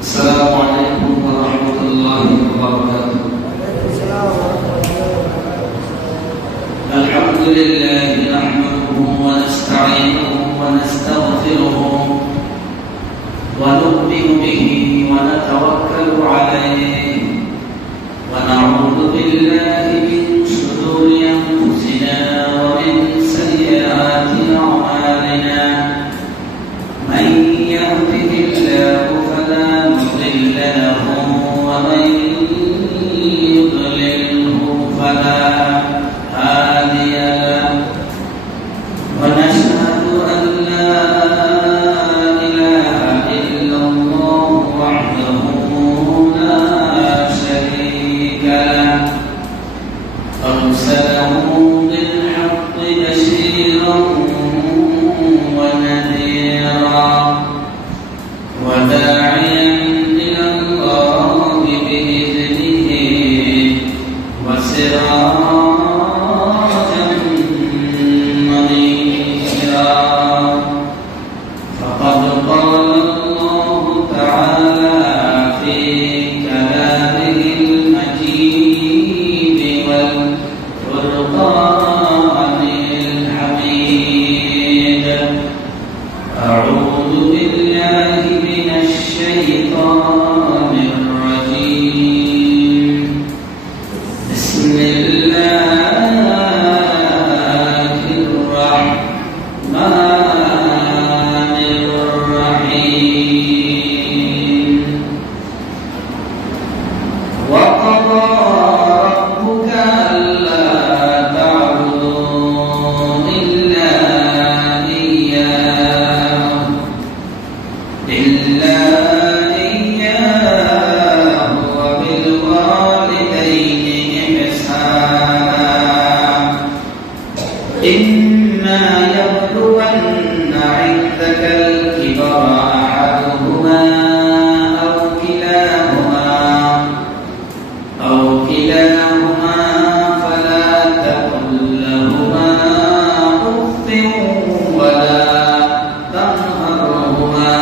السلام عليكم ورحمة الله وبركاته. الحمد لله نحمده ونستعينه ونستغفره ونؤمن به ونتوكل عليه ونعوذ بالله من شرور أنفسنا ومن سيئات أعمالنا. من يهده الله فلا مضل له ومن يضلله فلا هادي له. ونشهد أن لا إله إلا الله وحده لا شريك له أرسله بالحق بشيرا ونذيرا وداعيا إلى الله بإذنه وسراجا منيرا. فقد قال الله تعالى في كلامه المجيد والفرقان الحميد: أعوذ بالله من الشيطان الرجيم. بسم الله الرحمن الرحيم. وقضى ربك ألا تعبدوا إلا إياه وبالوالدين إحسانا. إما يبلغن عندك الكبر أحدهما أو كلاهما فلا تقل لهما أف ولا تنهرهما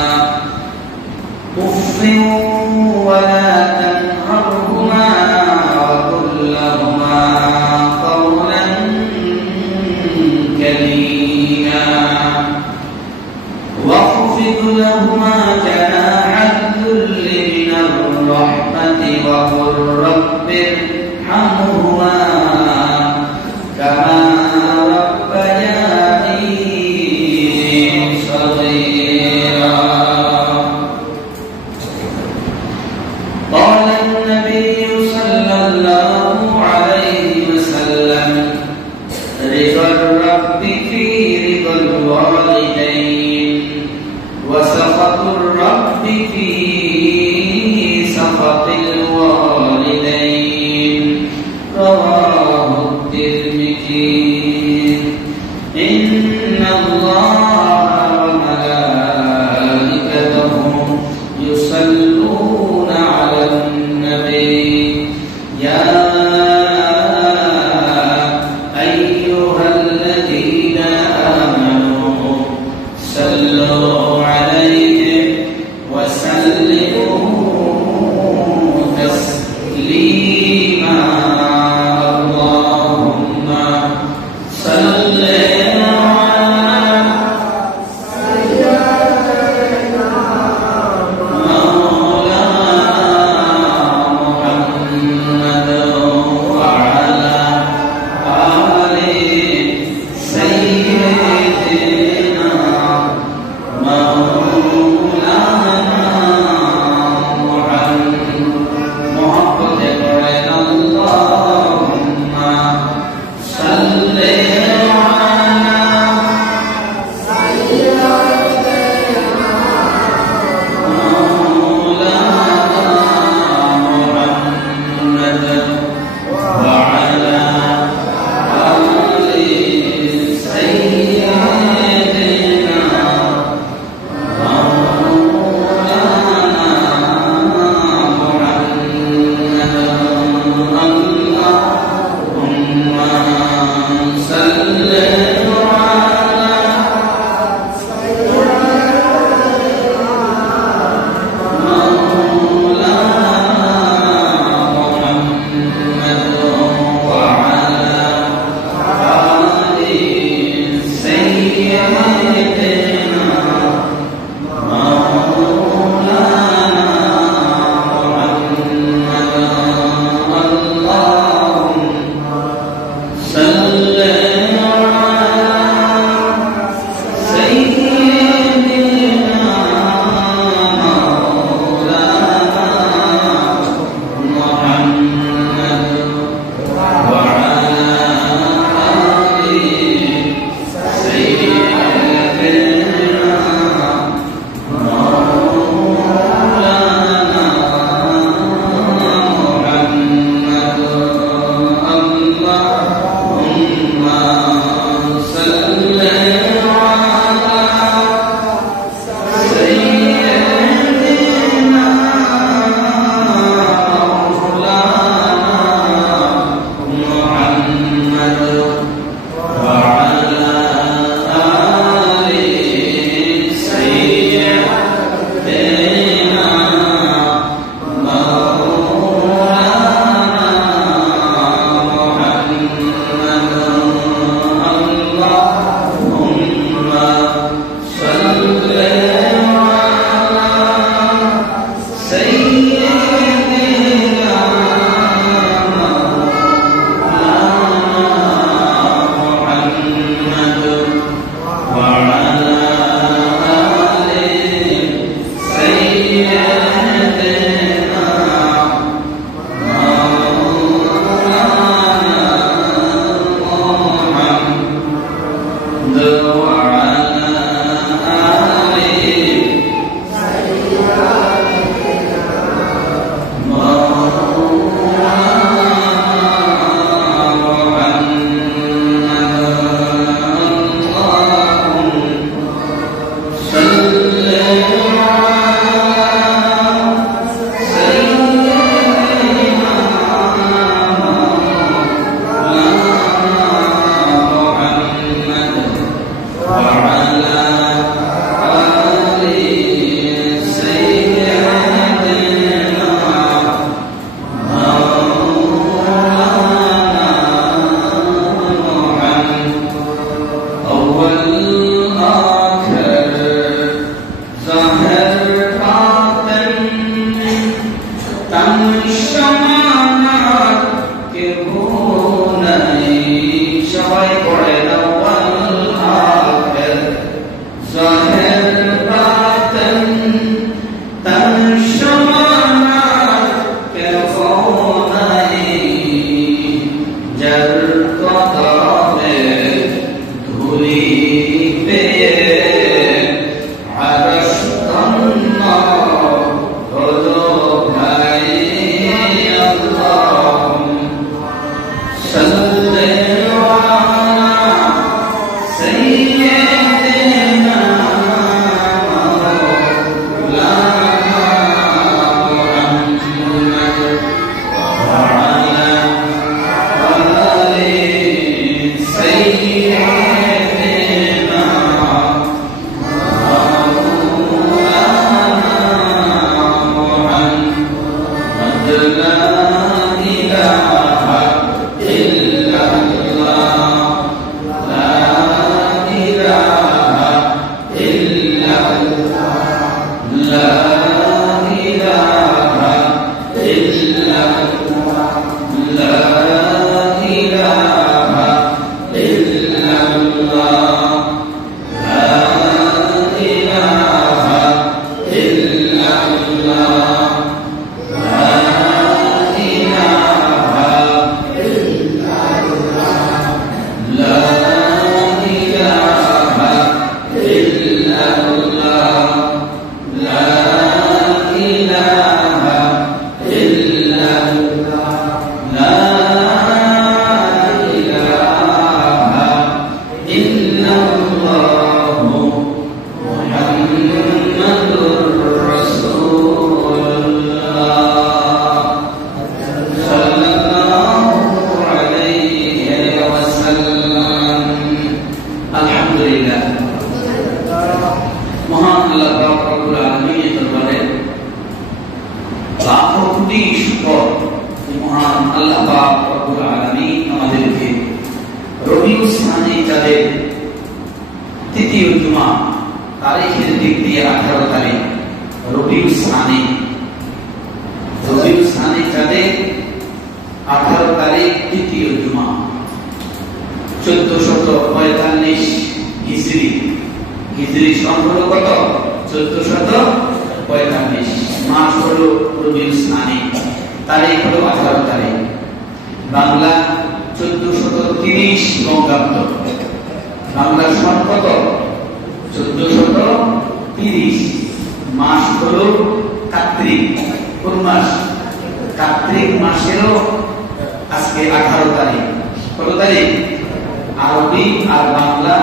وقل لهما قولا كريما. واخفض لهما جناح الذل من الرحمة وقل رب ارحمهما كما ربياني صغيرا. قال النبي صلى الله عليه وسلم: رضا الرب في رضا الوالدين وسخط الرب في سخط الوالدين. رواه الترمذي. إن الله وملائكته يصلون على النبي يا أيها الذين آمنوا صلوا عليه وسلموا تسليما. اللهم صل লাখো কোটি শুকর মহান আল্লাহ পাক রব্বুল আলামিন আমাদেরকে রবিউল সানি তাদের তৃতীয় জুমা তারিখের দিক দিয়ে 18 তারিখ রবিউল সানি তাদের 18 তারিখ তৃতীয় জুমা 1445 হিজরি সন হলো কত 1445 মাস হলো রবিউল সানি তারিখ হলো 18 তারিখ বাংলা 1430 বঙ্গাব্দ বাংলা সন কত 1430 মাস হলো কার্তিক কোন মাস কার্তিক মাসেরও আজকে 18 তারিখ কত তারিখ আরবি আর বাংলা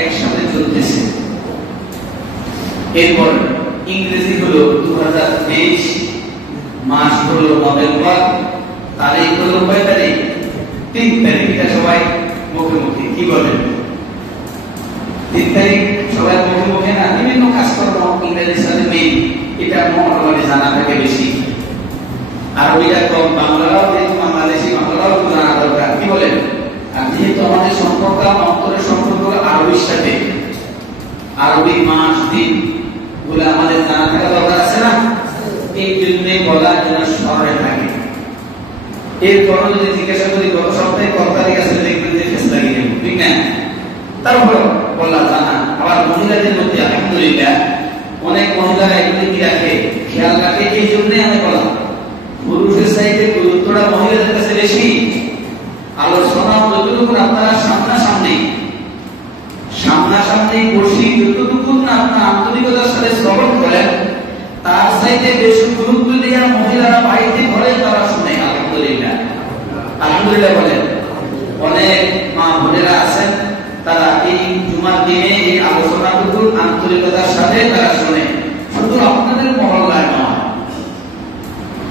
একসাথে চলতেছে এরপর ইংরেজি হলো 2023 মাস হলো নভেম্বর তারিখ হলো কয় তারিখ 3 তারিখ এটা সবাই মুখে মুখে কি বলেন 3 তারিখ সবাই মুখে মুখে না বিভিন্ন কাজকর্ম ইংরেজির সাথে মিল এটা মোটামুটি জানা থাকে বেশি আরবিটা কম বাংলাও যেহেতু বাংলাদেশি বাংলাও জানা দরকার কি বলেন আর যেহেতু আমাদের সম্পর্ক অন্তরের সম্পর্ক আরবির সাথে আরবি মাস দিন গুলো আমাদের জানা থাকা দরকার আছে না এই জন্য বলার জন্য স্মরণে থাকে এরপর যদি জিজ্ঞাসা করি গত সপ্তাহে কত তারিখ আছে দেখবেন যে ফেস লাগিয়ে দেব ঠিক না তারপর বলা জানা আবার মহিলাদের মধ্যে আলহামদুলিল্লাহ অনেক মহিলারা এগুলো কি রাখে খেয়াল রাখে এই জন্যই আমি বললাম পুরুষের চাইতে গুরুত্বটা মহিলাদের কাছে বেশি আলোচনা যতটুকু আপনারা সামনাসামনি বসি যতটুকু না আপনার আন্তরিকতার সাথে শ্রবণ করেন তার চাইতে বেশি গুরুত্ব দিয়ে মহিলারা বাড়িতে ঘরে তারা শুনে আলহামদুলিল্লাহ বলেন অনেক মা বোনেরা আছেন তারা এই জুমার দিনে এই আলোচনাটুকু আন্তরিকতার সাথে তারা শুনে শুধু আপনাদের মহল্লায় নয়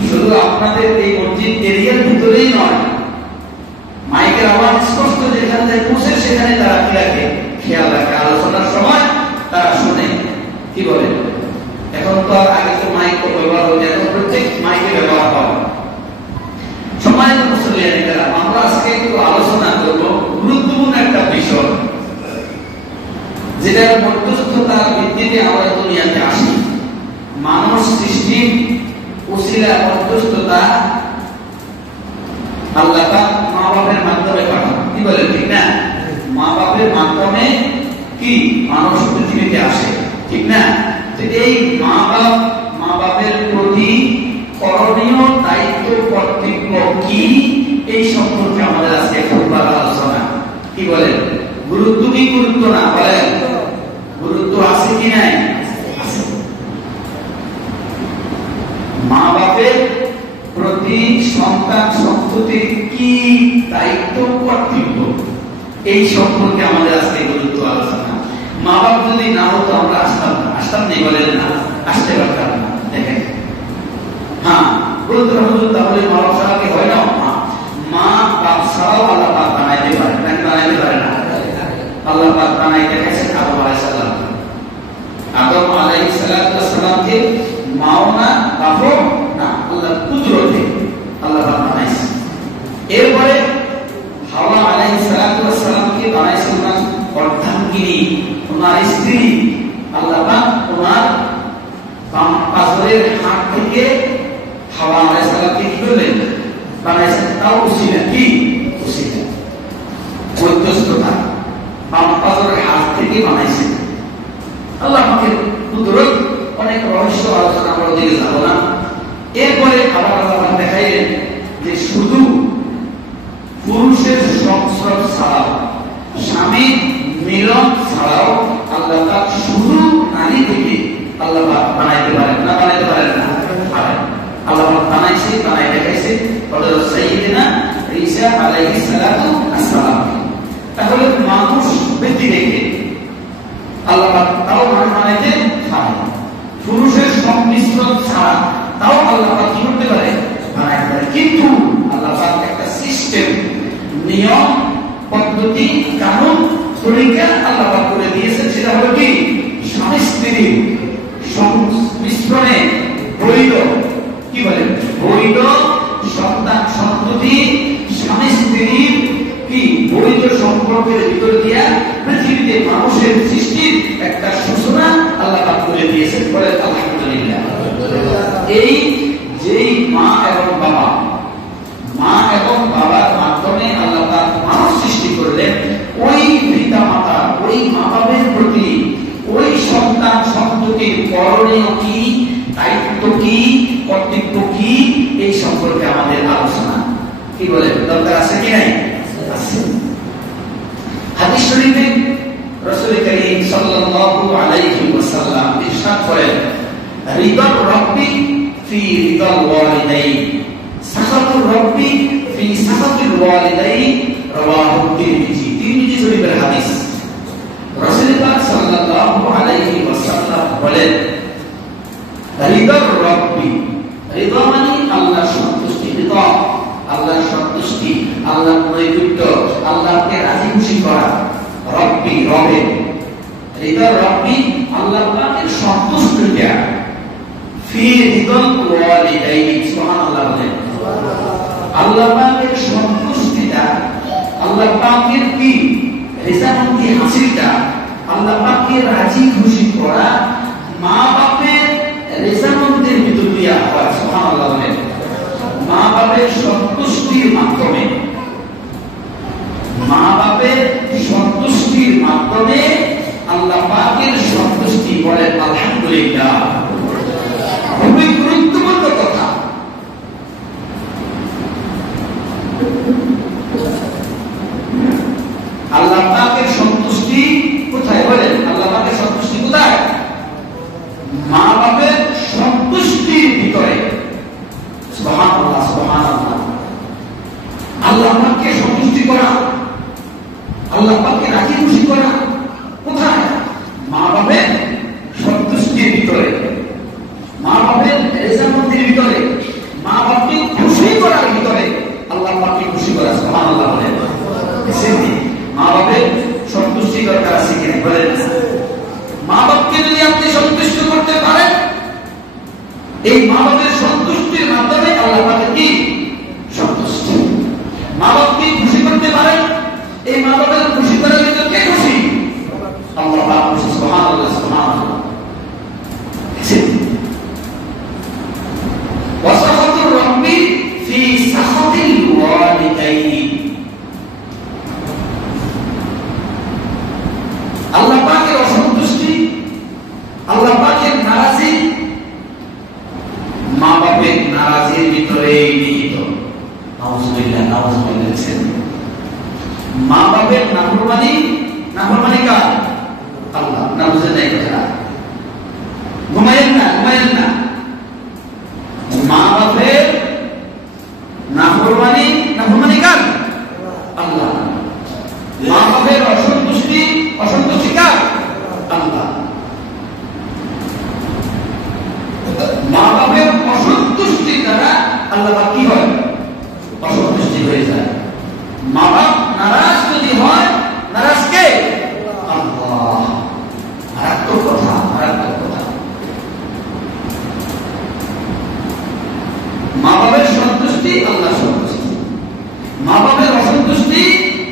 শুধু আপনাদের এই মসজিদ এরিয়ার ভিতরেই নয় মাইকের আওয়াজ স্পষ্ট যেখানে যায় পৌঁছে সেখানে তারা কি রাখে খেয়াল রাখে আলোচনার সময় তারা শুনে কি বলে এখন তো আগে তো মাইক ব্যবহার হতো এখন প্রত্যেক মাইকে ব্যবহার হয় সম্মানিত মুসলিয়ানেরা আমরা আজকে একটু আলোচনা করব গুরুত্বপূর্ণ একটা বিষয় যেটার মধ্যস্থতার ভিত্তিতে আমরা দুনিয়াতে আসি মানুষ সৃষ্টি উসিলা মধ্যস্থতা আল্লাহ পাক মা বাপের মাধ্যমে পাঠান কি বলেন ঠিক না মা বাপের মাধ্যমে কি মানুষ পৃথিবীতে আসে ঠিক না এই মা বাপের প্রতি করণীয় দায়িত্ব কর্তব্য কি এই সম্পর্কে আমাদের আজকে খুববার আলোচনা কি বলেন গুরুত্ব কি গুরুত্ব না বলেন গুরুত্ব আছে কি নাই মা বাপের প্রতি সন্তান সন্ততির কি দায়িত্ব কর্তব্য এই সম্পর্কে আমাদের আজকে গুরুত্ব আলোচনা মা বাপ যদি না হতো আমরা আসতাম নেই বলেন না আসতে পারতাম না দেখেন হ্যাঁ গুরুত্ব হুজুর তাহলে মা বাপ ছাড়া কি হয় না মা বাপ ছাড়াও আল্লাহ পাক বানাইতে পারে নাকি বানাইতে পারে না আল্লাহ পাক বানাইতে গেছেন আদম আলাইহিস সালাম আদম আলাইহিস সালামকে মাও না বাপও না আল্লাহ কুদরতে আল্লাহ পাক বানাইছে এরপরে হাওয়া আলাইহিস সালামকে বানাইছেন না অর্ধাঙ্গিনী ওনার স্ত্রী আল্লাহ পাক ওনার বাম পাজরের হাত থেকে হাওয়া আলাইহিস সালামকে কি করলেন বানাইছেন তাও উসিলা কি উসিলা মধ্যস্থতা বাম পাজরের হাত থেকে বানাইছেন আল্লাহ পাকের কুদরত অনেক রহস্য আলোচনা আমরা দিকে যাব না এরপরে আবার আল্লাহ দেখাইলেন যে শুধু পুরুষের সংস্রব ছাড়াও স্বামী মিলন ছাড়াও আল্লাহ পাক শুধু নারী থেকে আল্লাহ পাক বানাইতে পারেন না বানাইতে পারেন না পারেন আল্লাহ পাক বানাইছে বানাই দেখাইছে হযরত সাইয়্যিদিনা ঈসা আলাইহিস সালাতু আসসালাম তাহলে মানুষ ব্যক্তি রেখে আল্লাহ পাক তাও বানাইতে পারেন পুরুষের সংমিশ্রণ ছাড়া তাও আল্লাহ পাক কি করতে পারে বানাইতে পারে কিন্তু আল্লাহ পাক একটা সিস্টেম নিয়ম পদ্ধতি কানুন তরিকা আল্লাহ পাক করে দিয়েছেন সেটা হলো কি স্বামী স্ত্রী সংমিশ্রণে বৈধ কি বলেন? বৈধ সন্তান সন্ততি স্বামী স্ত্রীর কি বৈধ সম্পর্কের ভিতর দিয়া পৃথিবীতে মানুষের সৃষ্টির একটা সূচনা আল্লাহ পাক করে দিয়েছেন। বলে আলহামদুলিল্লাহ। এই যেই মা এবং বাবা, মা এবং বাবার মাধ্যমে আল্লাহ পাক মানুষ সৃষ্টি করলেন, ওই পিতা মাতা, ওই মা বাবার প্রতি ওই সন্তান সন্ততির করণীয় কি, দায়িত্ব কি, কর্তব্য কি, এই সম্পর্কে আমাদের আলোচনা কি বলে দরকার আছে কি নাই? আছে। হাদিস শরীফে রাসূল করিম সাল্লাল্লাহু আলাইহি ওয়াসাল্লাম ইরশাদ করেন, রিদার রাব্বি ফি রিদাল ওয়ালিদাইন, সাখাতুর রাব্বি ফি সাখাতিল ওয়ালিদাইন, রাওয়াহু তিরমিজি। তিরমিজি শরীফের হাদিস। রাসূল পাক সাল্লাল্লাহু আলাইহি ওয়াসাল্লাম বলেন, রিদার রাব্বি, রিদা মানে আল্লাহর সন্তুষ্টি, রিদা আল্লাহর সন্তুষ্টি, আল্লাহর নৈকট্য, আল্লাহকে রাজি খুশি করা। রব্বি রবে, রিদা রব্বি আল্লাহ পাকের সন্তুষ্টিটা, ফি রিদাল ওয়ালিদাইন, সুবহানাল্লাহ বলেন। আল্লাহ পাকের সন্তুষ্টিটা, আল্লাহ পাকের কি রেজামন্দি হাসিলটা, আল্লাহ পাকের রাজি খুশি করা মা বাপের রেজামন্দের ভিতর দিয়া হয়। সুবহানাল্লাহ বলেন। মা বাপের সন্তুষ্টির মাধ্যমে, মা বাপের সন্তুষ্টির মাধ্যমে আল্লাহ পাকের সন্তুষ্টি। বলেন আলহামদুলিল্লাহ। খুবই গুরুত্বপূর্ণ কথা। আল্লাহ পাকের সন্তুষ্টি কোথায়? বলেন আল্লাহ পাকের সন্তুষ্টি কোথায়? মা বাপের সন্তুষ্টির ভিতরে। সুবহানাল্লাহ, সুবহানাল্লাহ। আল্লাহ পাককে সন্তুষ্টি করা, আল্লাহ পাককে রাজি খুশি করা কোথায়? মা বাপের সন্তুষ্টির ভিতরে, মা বাপের রেজামন্দির ভিতরে, মা বাপকে খুশি করার ভিতরে আল্লাহ পাককে খুশি করা। সুবহানাল্লাহ বলেন। মা বাপের সন্তুষ্টি দরকার আছে কিনা? বলেন। মা বাপকে যদি আপনি সন্তুষ্ট করতে পারেন, এই মা বাপের সন্তুষ্টির মাধ্যমে আল্লাহ পাকের কি সন্তুষ্টি। মা বাপকে খুশি করতে পারেন, এই মা বাপের খুশি করার ভিতরে কে খুশি? আল্লাহ পাক খুশি। সুবহানাল্লাহ, সুবহানাল্লাহ। ওয়াসাখাতুর রাব্বি ফি সাখাতিল ওয়ালিদাইন, আল্লাহ পাকের অসন্তুষ্টি, আল্লাহ পাকের নারাজি মা বাপের নারাজির ভিতরে নিহিত। নাউযুবিল্লাহ, নাউযুবিল্লাহ। মা বাপের নাফরমানি, নাফরমানি কার? আল্লাহ। না বুঝে নাই কথা? ঘুমায়েন না, ঘুমায়েন না। মা বাপের নাফরমানি, নাফরমানি কার? আল্লাহ। মা বাপের অসন্তুষ্টি, অসন্তুষ্টি কার? আল্লাহ। মা বাপের অসন্তুষ্টি দ্বারা আল্লাহ কি হয়? অসন্তুষ্টি হয়ে যায়। মা বাপ নারাজ যদি হয়, নারাজ কে? আল্লাহ। মারাত্মক কথা, মারাত্মক কথা। মা বাপের সন্তুষ্টি, আল্লাহ সন্তুষ্টি। মা বাপের অসন্তুষ্টি,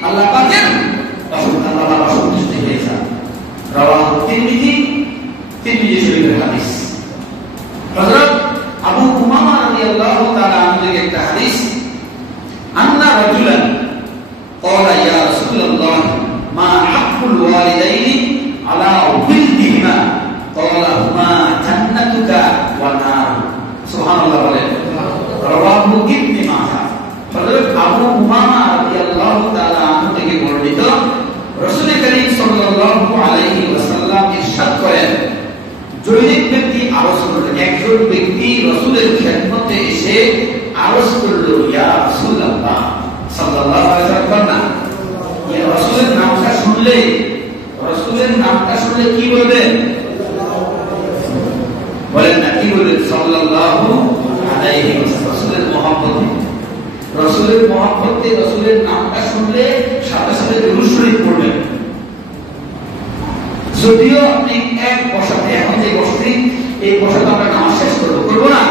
আল্লাহ পাকের অসন্তুষ্টি হয়ে যায়। রাওয়াহু তিরমিজি, তিরমিজি শরীফের হাদিস। হযরত আবু উমামা রাদিয়াল্লাহু তাআলা আনহু থেকে একটা হাদিস, আন্না রাজুলান ক্বালা ইয়া রাসূলুল্লাহ মা হাক্কুল ওয়ালিদাইনি আলা ওয়ালিদিহিমা ক্বালা হুমা জান্নাতুকা ওয়া নার। সুবহানাল্লাহ বলেন। রাওয়াহু ইবনে মাজাহ। হযরত আবু উমামা রাদিয়াল্লাহু তাআলা আনহু থেকে বর্ণিত, রাসূল করিম সাল্লাল্লাহু আলাইহি ওয়াসাল্লাম ইরশাদ করেন, জৈনিক ব্যক্তি আরজ করলেন, একজন ব্যক্তি রাসূলের খেদমতে এসে আরজ করলো, ইয়া রাসূলুল্লাহ সাল্লাল্লাহু আলাইহি ওয়াসাল্লাম, ইয়া রাসূলের নামটা শুনলে, রাসূলের নামটা শুনলে কি বলবেন? বলেন না, কি বলবেন? সাল্লাল্লাহু আলাইহি ওয়াসাল্লাম। রাসূলের মহব্বতে, রাসূলের মহব্বতে রাসূলের নামটা শুনলে সাথে সাথে দুরূদ শরীফ পড়বেন। যদিও আপনি এক বসাতে, এখন যে বসতি, এই বসাতে আমরা নামাজ শেষ করবো না,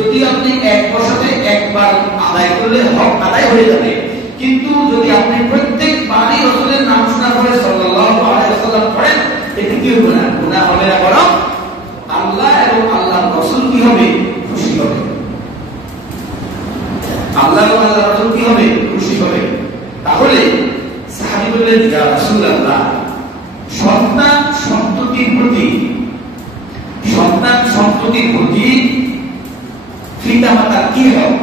যদি আপনি এক বছরে একবার আদায় করলে হক আদায় হয়ে যাবে, কিন্তু যদি আপনি প্রত্যেক বারই রাসূলের নাম শোনার পরে সাল্লাল্লাহু আলাইহি ওয়াসাল্লাম পড়েন, এতে কি হবে না? গুনাহ হবে না, বরং আল্লাহ এবং আল্লাহর রাসূল কি হবে? খুশি হবে। আল্লাহ এবং আল্লাহর রাসূল কি হবে? খুশি হবে। তাহলে সাহাবী বললেন, ইয়া রাসূলুল্লাহ, সন্তান সন্ততির প্রতি পিতামাতার কি হয়?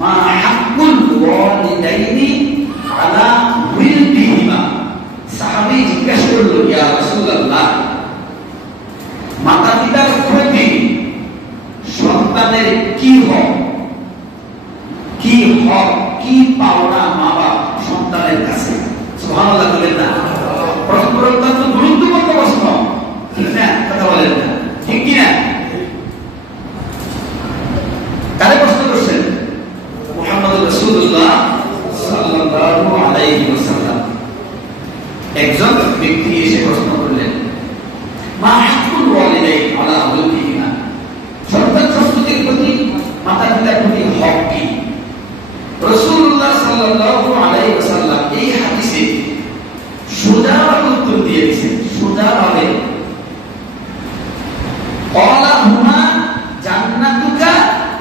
মা হাক্কুল ওয়ালিদাইনি আলা ওয়ালিদিহিমা। সাহাবী জিজ্ঞাসা করল, ইয়া রাসূলুল্লাহ, মাতা পিতার প্রতি সন্তানের কি হক, কি পাওনা মা বাপ সন্তানের কাছে? সুবহানাল্লাহ বলেন না? প্রশ্ন অত্যন্ত গুরুত্বপূর্ণ প্রশ্ন, ঠিক না? কথা বলেন না, ঠিক কি না? কারে প্রশ্ন করছেন? মুহাম্মদ রাসূলুল্লাহ সাল্লাল্লাহু আলাইহি ওয়াসাল্লাম। একজন ব্যক্তি এসে প্রশ্ন করলেন, মা হাক্কুল ওয়ালিদাইন আলা ওয়ালিদিহিমা, সন্তান সন্ততির প্রতি মাতা পিতার প্রতি হক কি? রাসূলুল্লাহ সাল্লাল্লাহু আলাইহি ওয়াসাল্লাম এই হাদিসে সোজাভাবে উত্তর দিয়ে দিয়েছেন, সোজাভাবে। ক্বালা হুমা জান্নাতুকা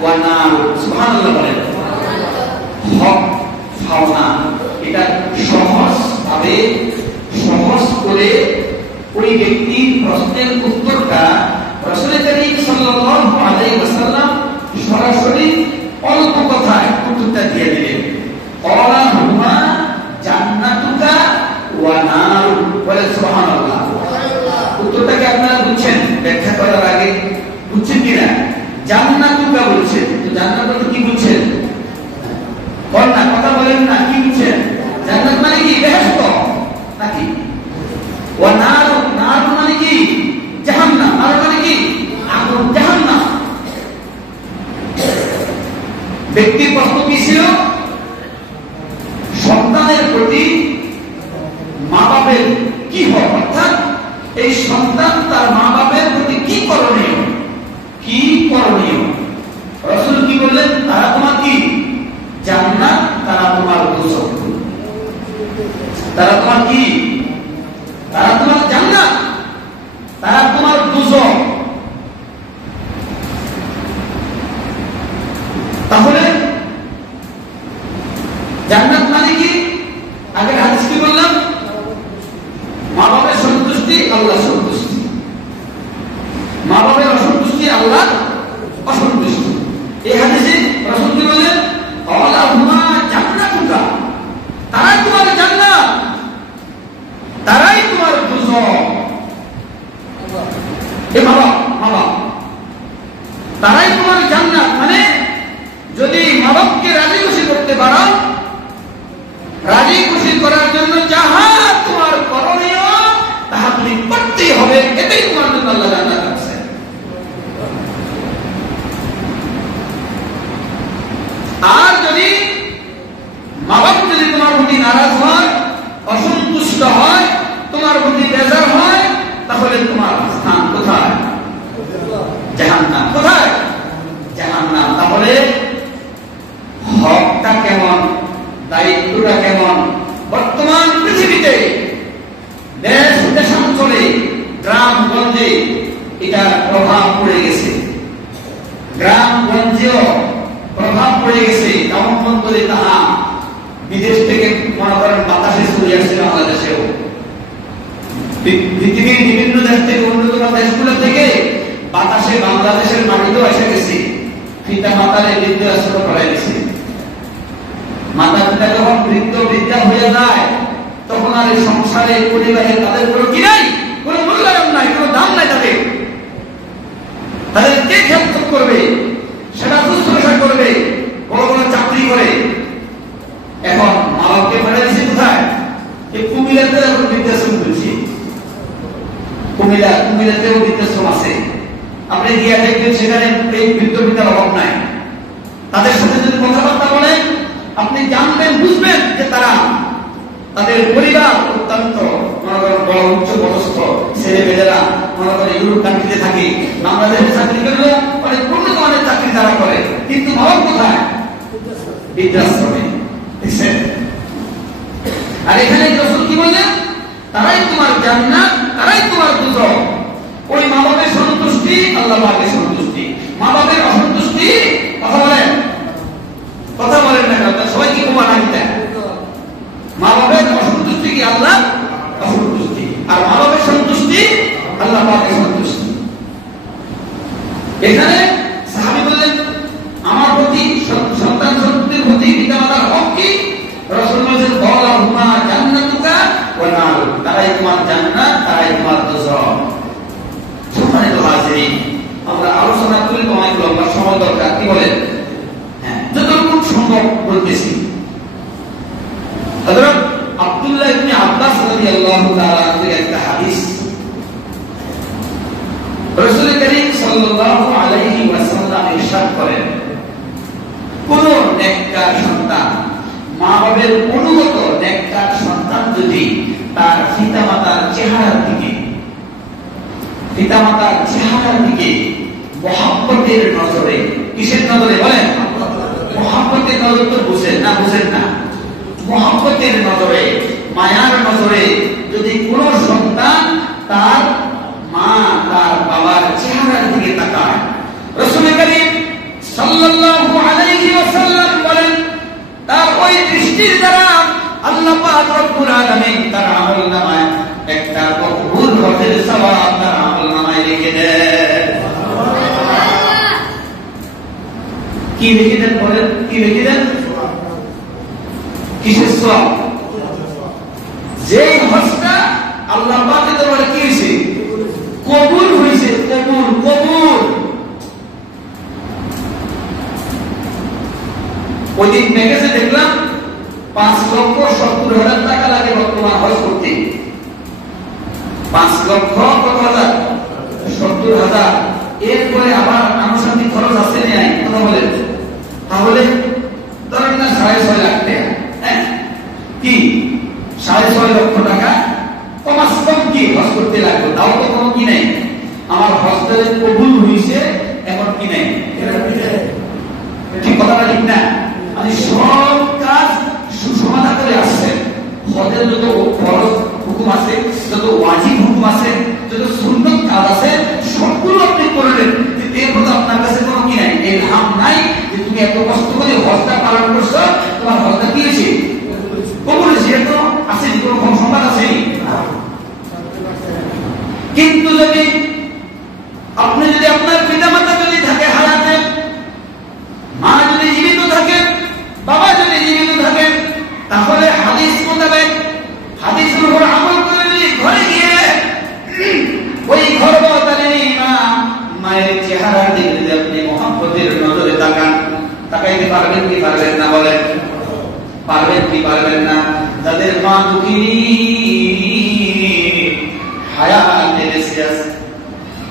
ওয়া নারু। সুবহানাল্লাহ বলেন। হক পাওনা, এটা সহজ করে ওই ব্যক্তির প্রশ্নের উত্তরটা রাসূল করিম সাল্লাল্লাহু আলাইহি ওয়াসাল্লাম সরাসরি অল্প কথায় উত্তরটা দিয়ে দিলেন। ক্বালা হুমা জান্নাতুকা ওয়া নারু। বলে সুবহানাল্লাহ। উত্তরটাকে আপনারা বুঝছেন? ব্যাখ্যা করার আগে বুঝছেন কিনা? জান্নাতুকা বলছেন, তো জান্নাত বলতে কি বুঝছেন? বল না, কথা বলেন না, কি বুঝছেন? জান্নাত মানে কি? বেহেশত নাকি? ওয়া নারু, নারু মানে কি? জাহান্নাম। নারু মানে কি? আগুন, জাহান্নাম। ব্যক্তির প্রশ্ন কি ছিল? সন্তানের প্রতি মা বাপের কি হয়, অর্থাৎ এই সন্তান তার মা বাপের প্রতি কি করণীয়। রাসূল কি বললেন? তারা তোমার কি? জান্নাত, তারা তোমার দোজখ। তারা তোমার কি? তারা তোমার জান্নাত, তারা তোমার দোজখ। তাহলে জান্নাত মানে কি? আগের হাদিস কি বললাম? মা বাবার সন্তুষ্টি, আল্লাহ সন্তুষ্টি। মা বাবার অসন্তুষ্টি, আল্লাহ অসন্তুষ্টি। এই হাদিসে রাসূল কি বলেন? ক্বালা হুমা জান্নাতুকা, তারাই তোমার জান্নাত, তারাই তোমার দোজখ। এ বাবা, তারাই তোমার জান্নাত মানে যদি মা বাপকে রাজি খুশি করতে পারো, রাজি খুশি করার জন্য যাহা তোমার করণীয় তাহা তুমি করতেই হবে, এটাই তোমার জন্য আল্লাহ জান্নাত আছে। আর যদি মা বাপ যদি তোমার প্রতি নারাজ হয়, অসন্তুষ্ট হয়, তোমার প্রতি বেজার হয়, তাহলে তোমার স্থান কোথায়? জাহান্নাম। কোথায়? জাহান্নাম। তাহলে হকটা কেমন, দায়িত্বটা কেমন? বর্তমান পৃথিবীতে দেশ দেশাঞ্চলে গ্রামগঞ্জে এটার প্রভাব পড়ে গেছে, গ্রামগঞ্জেও প্রভাব পড়ে গেছে। কেমন বন্ধরে তাহা বিদেশ থেকে মনে করেন বাতাসে চলে আসছে বাংলাদেশেও, পৃথিবীর বিভিন্ন দেশ থেকে, অন্যতম দেশগুলো থেকে বাতাসে বাংলাদেশের মাটিতেও এসে গেছে। পিতা মাতারে বৃদ্ধাশ্রম করাই দিছে। মাতা পিতা যখন বৃদ্ধা হয়ে যায়, তখন আর এই সংসারে পরিবারে তাদের কোনো কি নাই, কোনো মূল্যায়ন নাই, কোনো দাম নাই। তাদের কে খেয়াল করবে? সেটা শুশ্রূষা করবে, বড় বড় চাকরি করে। এখন মা বাপকে ফেলে দিচ্ছে কোথায়? কুমিল্লাতে এখন বৃদ্ধাশ্রম খুলছে। কুমিল্লাতেও বৃদ্ধাশ্রম আছে। আপনি গিয়ে দেখবেন সেখানে এই বৃদ্ধ পিতার অভাব নাই। তাদের সাথে যদি কথাবার্তা বলেন, আপনি জানবেন, বুঝবেন যে তারা, তাদের পরিবার অত্যন্ত মনে করেন বড় উচ্চ পদস্থ ছেলে মেয়েরা মনে করেন ইউরোপ কান্ট্রিতে থাকে, বাংলাদেশে চাকরি করলেও অনেক উন্নত মানের চাকরি তারা করে, কিন্তু মা বাপ কোথায়? বৃদ্ধাশ্রমে। দেখছেন? আর এখানে রাসূল কি বললেন? তারাই তোমার জান্নাত, তারাই তোমার দুজক। ওই মা বাপের সন্তুষ্টি আল্লাহ পাকের সন্তুষ্টি, মা বাপের অসন্তুষ্টি কথা বলেন না কথা, সবাই কি প্রমাণ আনতে? মা বাপের অসন্তুষ্টি কি আল্লাহ অসন্তুষ্টি, আর মা বাপের সন্তুষ্টি আল্লাহ পাকের সন্তুষ্টি। এখানে সাহাবী বললেন আমার প্রতি সন্তান সন্ততির প্রতি পিতামাতার হক কি? রাসূল বলেন বলাহুমা জান্নাতুকা ওয়া নারুক, তারাই তোমার জান্নাত, তারাই তোমার দোজখ। সম্মানিত হাজিরিন, আমরা আলোচনা করি তো অনেক লম্বা সময় দরকার, কি বলেন? হ্যাঁ, যতটুকু সম্ভব বলতেছি। হযরত আব্দুল্লাহ ইবনে আব্বাস রাদিয়াল্লাহু তাআলা থেকে একটা হাদিস, রাসূল করিম সাল্লাল্লাহু আলাইহি ওয়াসাল্লাম ইরশাদ করেন, কোন নেককার সন্তান, মা বাবার অনুগত নেককার সন্তান যদি তার পিতামাতার চেহারার দিকে মহব্বতের নজরে, কিসের নজরে বলেন? মহব্বতের নজর তো বুঝেন না, মহব্বতের নজরে, মায়ার নজরে যদি কোন সন্তান তার মা তার বাবার চেহারার দিকে তাকায়, রাসূল করিম সাল্লাল্লাহু আলাইহি ওয়াসাল্লাম বলেন তার ওই দৃষ্টির দ্বারা আল্লাহ পাক রব্বুল আলামিন তার আমলনামায় একটা কবুল হজের সওয়াব তার আমলনামায় লিখে দেন। কি লিখে দেন বলেন? কি লিখে দেন? কিসের সওয়াব? যে হজটা আল্লাহ পাকের দরবারে কি হইছে? কবুল হইছে, কবুল। ওই দিন ম্যাগাজিনে দেখলাম 5,70,000 টাকা লাগে বর্তমান হজ করতে। 5,70,000। এরপরে আবার আনুষঙ্গিক খরচ আছে নাই? কথা বলেন। তাহলে ধরেন না 6.5 লাখ টাকা, হ্যাঁ, কি 6.5 লক্ষ টাকা কমাস কম কি হজ করতে লাগবে? তাও তো কোনো কি নাই, আমার হজটা কবুল হইছে, এখন কি নাই? ঠিক কথাটা ঠিক না? মানে সব কাজ সুসমাধা করে আসছে। হজের যত ফরজ হুকুম আছে, যত ওয়াজিব হুকুম আছে, যত সুন্নত কাজ আছে, সবগুলো আপনি করলেন। এর মধ্যে আপনার কাছে কোনো কি নাই, ইলহাম নাই যে তুমি এত কষ্ট করে হজটা পালন করছো, তোমার হজটা কি হয়েছে? কবুল হয়েছে। এর কোনো আছে, কোনো সংবাদ আছে? কিন্তু যদি আপনি যদি আপনার পিতামাতা যদি থাকে হায়াতে, মা যদি জীবিত থাকে, বাবা যদি জীবিত থাকে, তাহলে হাদিস মোতাবেক হাদিসের উপর আমল করে যদি ঘরে গিয়ে ওই গর্ভধারিণী মায়ের চেহারার দিকে যদি আপনি মহব্বতের নজরে তাকান, তাকাইতে পারবেন কি পারবেন না? বলেন, পারবেন কি পারবেন না? যাদের মা দুঃখিনী হায়াতে বেঁচে আছে,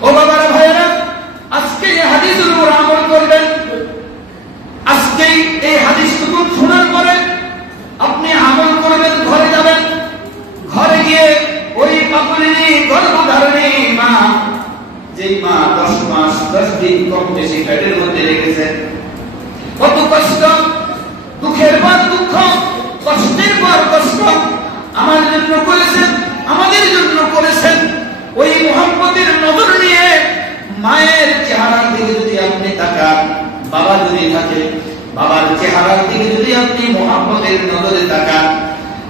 ও বাবারা ভাইয়েরা, আজকে এই হাদিসের উপর আমল করবেন। আজকে এই হাদিসটুকু শোনার পরে আপনি আমল করবেন, ঘরে যাবেন, ঘরে গিয়ে ওই পাকুলিনী গর্ভধারিণী মা, যেই মা 10 মাস 10 দিন কম বেশি পেটের মধ্যে রেখেছেন, কত কষ্ট, দুঃখের পর দুঃখ, কষ্টের পর কষ্ট আমার জন্য করেছেন, আমাদের জন্য করেছেন। ওই মুহাম্মদের নজর নিয়ে মায়ের চেহারার দিকে যদি আপনি তাকান, বাবা যদি থাকে, বাবার চেহারার দিকে যদি আপনি মুহাম্মদের নজরে তাকান,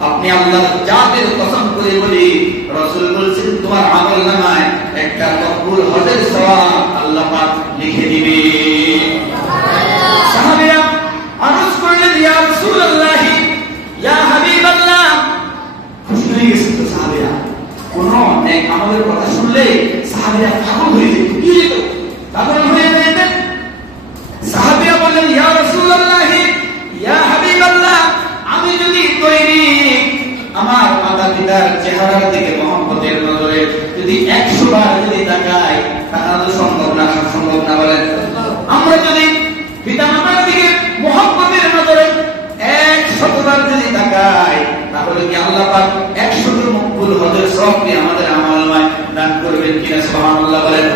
আপনি আল্লাহর জাতের কসম করে বলি, রাসূল বলেছেন তোমার আমলনামায় একটা মকবুল হজের সওয়াব আল্লাহ পাক লিখে দিবে। সাহাবীরা আরজ করলেন, ইয়া রাসূলুল্লাহ, ইয়া হাবিবাল্লাহ। খুশি হয়ে গেছেন তো সাহাবীরা। কোন নেক আমলের কথা শুনলে সাহাবীরা পাগল হয়ে যেত, কি যেত? পাগল হয়ে যেতেন। সাহাবীরা বললেন, ইয়া রাসূলুল্লাহ, ইয়া হাবিবাল্লাহ, আমি যদি তৈরি আমার মাতা পিতার চেহারার দিকে মহব্বতের নজরে যদি 100 বার যদি তাকাই, তাহলে তো সম্ভব না। বলেন, আমরা যদি পিতা মাতার দিকে মহব্বতের নজরে 100 বার যদি তাকাই, তাহলে কি আল্লাহ পাক 100 মকবুল হজের সওয়াবকে আমাদের আমলনামায় দান করবেন কিনা? সুবহানাল্লাহ বলেন।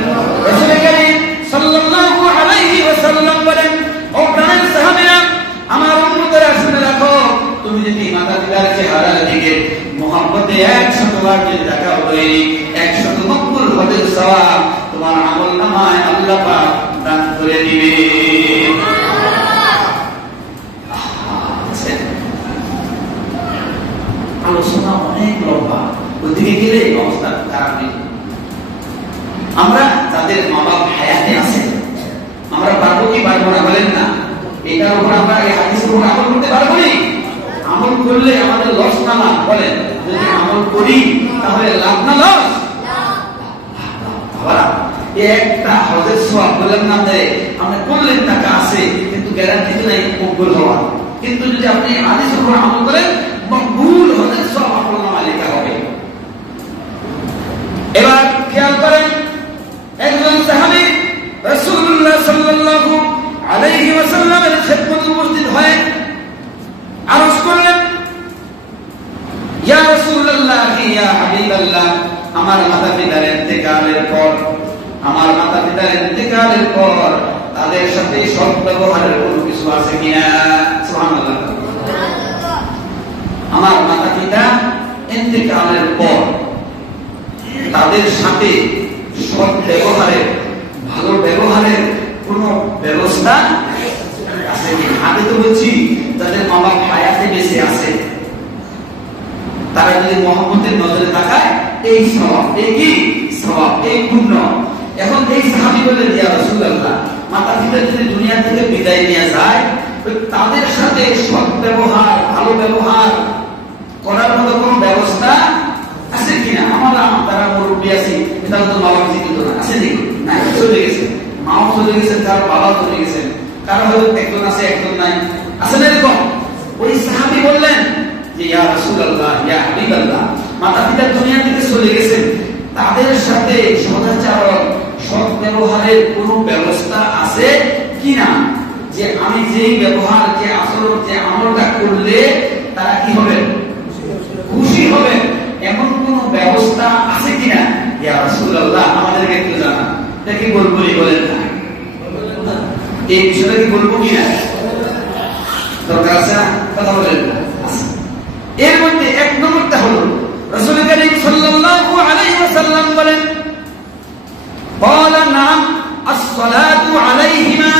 রাসূল করিম সাল্লাল্লাহু আলাইহি আলাইহি ওয়াসাল্লাম বলেন, ও প্রাণের সাহাবীরা, আমার উম্মতেরা শুনে রাখো, তুমি যদি মাতা-পিতার চেহারার দিকে মুহাব্বতে 100 বার যদি তাকাও, ওই 100 মকবুল হজের সওয়াব তোমার আমলনামায় আল্লাহ পাক দান করে দিবে। আলোচনা অনেক লম্বা, ওইদিকে গেলে অবস্থা খারাপ নেই। আমরা যাদের মা বাপ হায়াতে আছে, আমরা পারবো কি পারবো না বলেন না? এটার উপর আমরা এই হাদিসের উপর আমল করতে পারবো না? আমল করলে আমাদের লস না লাভ বলেন? যদি আমল করি তাহলে লাভ না লস? একটা হজের সওয়াব বলেন না, আমরা করলে টাকা আছে কিন্তু গ্যারান্টি তো নাই কবুল হওয়া। কিন্তু যদি আপনি হাদিসের উপর আমল করেন, মকবুল হজের সওয়াব আপনার নামে লেখা হবে। এবার খেয়াল করেন, একজন সাহাবী রাসূলুল্লাহ সাল্লাল্লাহু আলাইহি ওয়াসাল্লামের খেদমতে উপস্থিত হয়ে আরজ করলেন, ইয়া রাসূলুল্লাহ, ইয়া হাবিবাল্লাহ, আমার মাতা-পিতার ইন্তেকালের পর তাদের সাথে সৎ ব্যবহারের কোনো কিছু আছে কিনা? সুবহানাল্লাহ। আমার মাতা-পিতা ইন্তেকালের পর তাদের সাথে সৎ ব্যবহারের, ভালো ব্যবহারের কোন ব্যবস্থা আছে কি? আমি তো বলছি তাদের মা বাপ হায়াতে বেঁচে আছে, তারা যদি মুহাম্মদের নজরে তাকায়, এই সওয়াব, এই কি সওয়াব, এই পুণ্য। এখন এই সাহাবী বললেন, ইয়া রাসূলুল্লাহ, মাতা পিতা যদি দুনিয়া থেকে বিদায় নিয়ে যায়, তাদের সাথে সৎ ব্যবহার, ভালো ব্যবহার করার মতো কোন ব্যবস্থা আছে কিনা? আমরা তারা মুরব্বী আছি, এটা তো মা বাপ জীবিত না, আছে নাকি? না, চলে গেছে, মাও চলে গেছেন, তার বাবাও চলে গেছেন, কারো হয়তো একজন আছে একজন নাই, আছে না এরকম? ওই সাহাবী বললেন যে, ইয়া রাসূলুল্লাহ, ইয়া হাবিবাল্লাহ, মাতা পিতা দুনিয়া থেকে চলে গেছেন, তাদের সাথে সদাচরণ, সৎ ব্যবহারের কোন ব্যবস্থা আছে কিনা? যে আমি যেই ব্যবহার, যে আচরণ, যে আমলটা করলে তারা কি হবে? খুশি হবে, এমন কোন ব্যবস্থা আছে কিনা? ইয়া রাসূলুল্লাহ, আমাদেরকে একটু জানান। এটা কি বলবো? বলেন না, এই বিষয়টা কি বলবো কিনা? দরকার আছে না? কথা বলেন না। এর মধ্যে এক নম্বরটা হলো, রাসূল কারীম সাল্লাল্লাহু আলাইহি ওয়াসাল্লাম বলেন, ক্বালা নাম আস-সালাতু আলাইহিমা,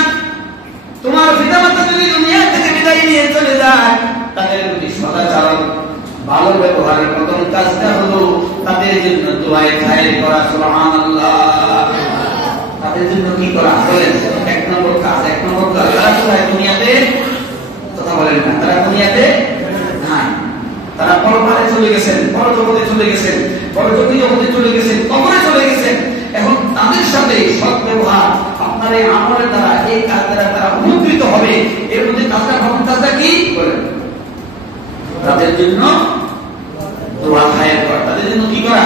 তোমার পিতামাতা যদি দুনিয়া থেকে বিদায় নিয়ে চলে যায়, তাদের প্রতি সদাচরণ, ভালো ব্যবহারের প্রথম কাজটা হলো তাদের জন্য দোয়ায়ে খায়ের করা। সুবহানাল্লাহ। তাদের জন্য কি করা? বলেন, এক নম্বর কাজ, এক নম্বর কাজ। তারা কোথায়? দুনিয়াতে। কথা বলেন না, তারা দুনিয়াতে নাই, তারা পরপারে চলে গেছেন, পরজগতে চলে গেছেন, পরজগতে চলে গেছেন, কবরে চলে গেছেন। এখন তাদের সাথে সৎ ব্যবহার, আপনার এই আমলের দ্বারা, এই কাজ দ্বারা তারা উপকৃত হবে। এর মধ্যে কাজটা, প্রথম কাজটা কি করেন? তাদের জন্য দোয়া খায়ের করা। তাদের জন্য কি করা?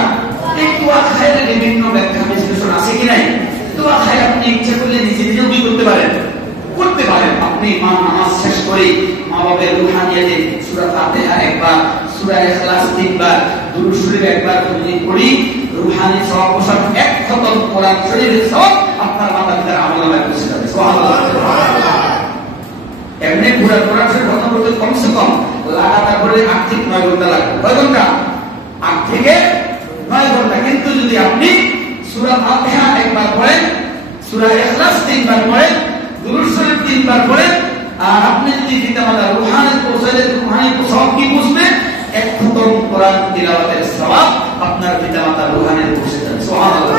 এই দোয়া খায়ের বিভিন্ন ব্যাখ্যা বিশ্লেষণ আছে কি নাই? দোয়া খায় আপনি ইচ্ছা করলে নিজে নিজেও কি করতে পারেন? করতে পারেন। আপনি নামাজ শেষ করে মা বাবার রুহানিয়াতে সূরা ফাতিহা একবার, সূরা ইখলাস তিনবার, দুরূদ শরীফ একবার যদি পড়ি, রুহানি সওয়াব বসার এক খতম কোরআন শরীফের সওয়াব আপনার মাতা-পিতার আমলনামায় পৌঁছে যাবে। সুবহানাল্লাহ। এমনি পুরো কোরআন শরীফ খতম করতে কমসে কম লাগাতার করে 8 থেকে 9 ঘন্টা লাগবে। কয় ঘন্টা? 8 থেকে 9 ঘন্টা। কিন্তু যদি আপনি সূরা ফাতিহা একবার পড়েন, সূরা ইখলাস তিনবার পড়েন, দুরূদ শরীফ তিনবার পড়েন, আর আপনি যদি পিতামাতার রুহানিয়াত পৌঁছালে, রুহানিয়াত সওয়াব কি বুঝবে? এক খতম কোরআন তিলাওয়াতের সওয়াব আপনার পিতামাতার রুহানিয়াত পৌঁছে যাবে। সুবহানাল্লাহ।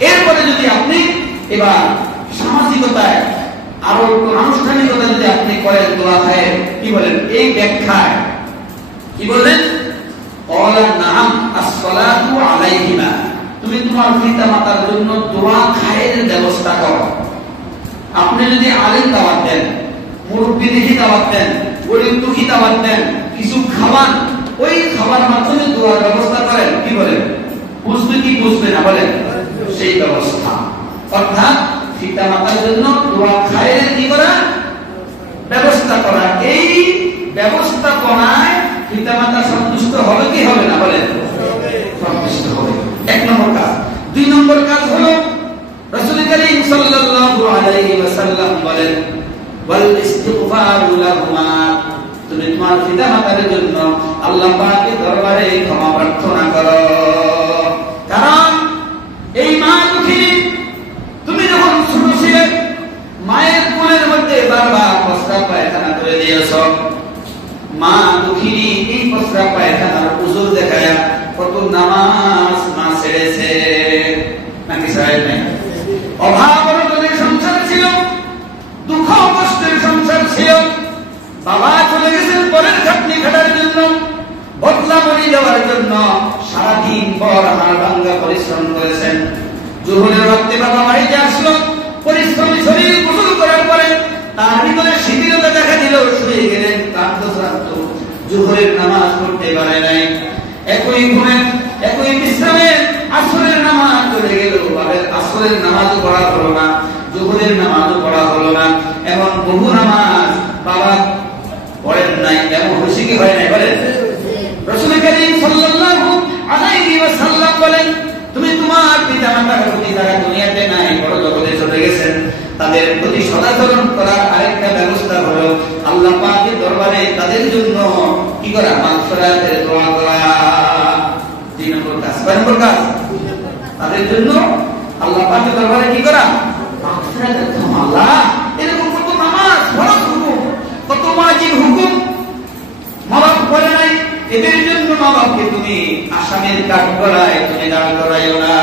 এরপরে যদি আপনি এবার সামাজিকতায়, আরো একটু আনুষ্ঠানিকতা যদি আপনি করেন, দোয়া খায়ের কি বলেন? এই ব্যাখ্যায় কি বলেন? ক্বালা নাম আস-সালাতু আলাইহিমা, তুমি তোমার পিতামাতার জন্য দোয়া খায়ের ব্যবস্থা করো। আপনি যদি আলিম দাওয়াত দেন, মুরব্বি দেখি দাওয়াত দেন, গরিব দুঃখী দাওয়াত দেন, কিছু খাওয়ান, ওই খাবার মাধ্যমে দোয়ার ব্যবস্থা করেন, কি বলেন? বুঝবে কি বুঝবে না বলেন? সেই ব্যবস্থা। অর্থাৎ পিতামাতার জন্য দোয়া খায়ের কি করা? ব্যবস্থা করা। এই ব্যবস্থাপনায় পিতামাতা সন্তুষ্ট হবে কি হবে না বলেন? সন্তুষ্ট হবে। এক নম্বর কাজ। দুই নম্বর কাজ হলো রাসূল কারীম সাল্লাল্লাহু আলাইহি ওয়াসাল্লাম বলেন ওয়াল ইস্তিগফারু লাহুমা, তুমি তোমার পিতামাতার জন্য আল্লাহ পাকের দরবারে ক্ষমা প্রার্থনা করো। কারণ এই মা দুঃখিনী, তুমি যখন ছোট ছিলে মায়ের কোলের মধ্যে বারবার প্রস্রাব পায়খানা করে দিয়েছ। মা দুঃখিনী এই প্রস্রাব পায়খানার উজুর দেখায় কত নামাজ মা ছেড়েছে নাকি সাহেব নাই? অভাব অনটনের সংসার ছিল, দুঃখ কষ্টের সংসার ছিল। বাবা চলে গেছেন পরের খাটনি খাটার জন্য, বদলা মরি দেওয়ার জন্য সারাদিন পর হাড় ভাঙ্গা পরিশ্রম করেছেন। জোহরের ওয়াক্তে বাবা বাড়িতে আসলো, পরিশ্রমী শরীর গোসল করার পরে তার ভিতরে শিথিলতা দেখা দিল, শুয়ে গেলেন ক্লান্ত। জোহরের নামাজ পড়তে পারে নাই। একই ঘুমে একই বিশ্রামে আসরের নামাজ চলে গেল। বাবার আসরের নামাজ পড়া হলো না, জোহরের নামাজও পড়া হলো না। এমন বহু নামাজ বাবা পড়েন নাই। এমন খুশি কি হয় নাই বলেন? রাসূল কারীম সাল্লাল্লাহু আলাইহি ওয়াসাল্লাম বলেন, তুমি তোমার পিতামাতার প্রতি যারা দুনিয়াতে নাই, বড় জগতে চলে গেছেন, তাদের প্রতি সদাচরণ করার আরেকটা ব্যবস্থা হলো আল্লাহ পাকের দরবারে তাদের জন্য কি করা? মাগফিরাতের দোয়া করা। 3 নম্বর কাজ। 5 নম্বর কাজ, তাদের জন্য আল্লাহ পাকের দরবারে কি করা? মাগফিরাতের দোয়া। আল্লাহ এরকম কত নামাজ, ফরজ হুকুম, কত ওয়াজিব হুকুম মা বাপ করে নাই, এদের জন্য মা বাপকে তুমি আসামের কাঠগড়ায় তুমি দাঁড় করাইও না।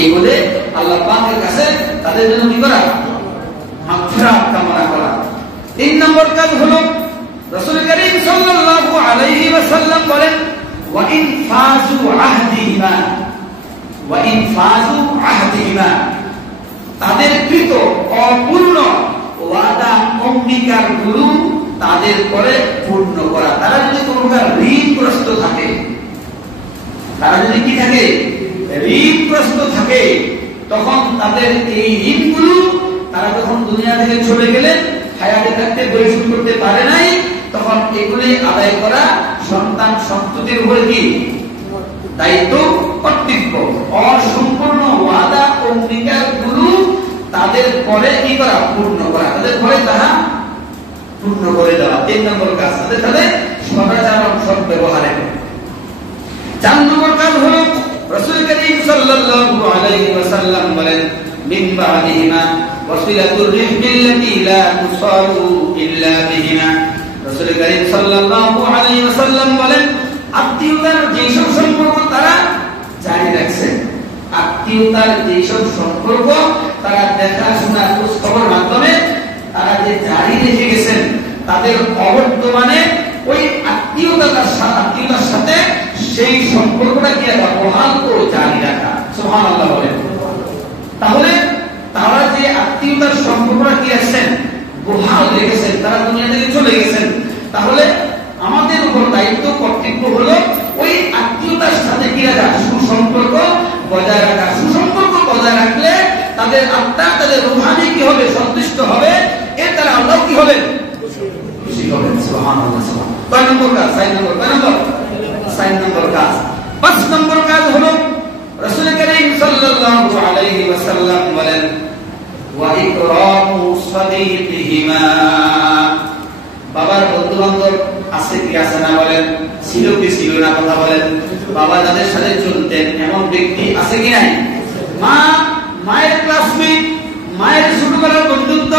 এই বলে আল্লাহ পাকের কাছে তাদের জন্য কি করা? মাগফিরাত কামনা করা। 3 নম্বর কাজ হলো রাসূল কারীম সাল্লাল্লাহু আলাইহি ওয়াসাল্লাম বলেন, ওয়া ইন ফাযু আহদিহিমা, তাদের কৃত অপূর্ণ ওয়াদা অঙ্গীকার গুলো তাদের পরে পূর্ণ করা। তারা যদি কোনো ঋণগ্রস্ত থাকে, তারা যদি কি থাকে? ঋণগ্রস্ত থাকে, তখন তাদের এই ঋণগুলো তারা যখন দুনিয়া থেকে চলে গেলেন, হায়াতে থাকতে পরিশোধ করতে পারে নাই, তখন এগুলি আদায় করা সন্তান সন্ততির উপরে কি দায়িত্ব, কর্তব্য। অসম্পূর্ণ ওয়াদা অঙ্গীকার গুলো তাদের পরে কি করা? পূর্ণ করা। তাদের পরে তারা পূর্ণ করে দেওয়া। 3 নম্বর কাজ, তাদের সাথে সদাচরণ, সৎ ব্যবহারে। 4 নম্বর কাজ হলো রাসূল কারীম সাল্লাল্লাহু আলাইহি ওয়াসাল্লাম বলেন, মিন বাদিহিমা ওয়াসিলাতুর রিহমিল্লাতি লা তুসালু ইল্লা বিহিমা। রাসূল কারীম সাল্লাল্লাহু আলাইহি ওয়াসাল্লাম বলেন, আত্মীয়তার যেসব সম্পর্ক তারা জারি রাখছেন, আত্মীয়তার যেসব সম্পর্ক তারা দেখাশোনা খোঁজ খবর মাধ্যমে তারা যে জারি রেখে গেছেন, তাদের অবর্তমানে ওই আত্মীয়তার সাথে সেই সম্পর্কটা কি বহাল ও জারি রাখা। সুবহানাল্লাহ বলেন। তাহলে তারা যে আত্মীয়তার সম্পর্কটা কি আছেন বহাল রেখেছেন, তারা দুনিয়া থেকে চলে গেছেন, তাহলে আমাদের উপর দায়িত্ব, কর্তব্য হলো ওই আত্মীয়তার সাথে কি রাখা? সুসম্পর্ক বজায় রাখা। সুসম্পর্ক বজায় রাখলে তাদের আত্মা, তাদের রূহানি কি হবে? সন্তুষ্ট হবে। এর দ্বারা আল্লাহ কি হবে? খুশি হবেন। সুবহানাল্লাহ। 5 নম্বর কাজ। 4 নম্বর 5 নম্বর কাজ। 5 নম্বর কাজ হলো রাসূল কারীম সাল্লাল্লাহু আলাইহি ওয়াসাল্লাম বলেন, ওয়া ইকরামু সাদীকিহিমা। বাবার বন্ধু বান্ধব আছে কি আছে না বলেন? ছিল কি ছিল না কথা বলেন? বাবা যাদের সাথে চলতেন এমন ব্যক্তি আছে কি নাই? মায়ের ক্লাসমেট, মায়ের ছোটবেলার বন্ধুত্ব,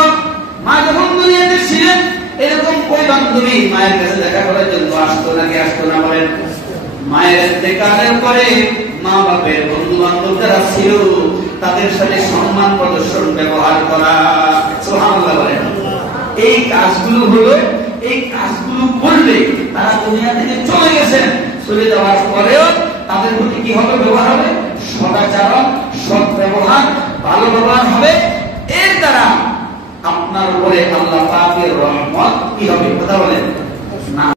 মা যখন দুনিয়াতে ছিলেন এরকম কোন বান্ধবী মায়ের কাছে দেখা করার জন্য আসতো নাকি আসতো না বলেন? মায়ের ইন্তেকালের পরে মা বাপের বন্ধু বান্ধব যারা ছিল তাদের সাথে সম্মান প্রদর্শন, ব্যবহার করা। সুবহানাল্লাহ বলেন। এই কাজগুলো হলো, এই কাজগুলো করলে তারা দুনিয়া থেকে চলে গেছেন, চলে যাওয়ার পরেও তাদের প্রতি কি হবে? ব্যবহার হবে সদাচরণ, সৎ ব্যবহার, ভালো ব্যবহার হবে। এর দ্বারা আপনার উপরে আল্লাহ পাকের রহমত কি হবে? কথা বলেন না।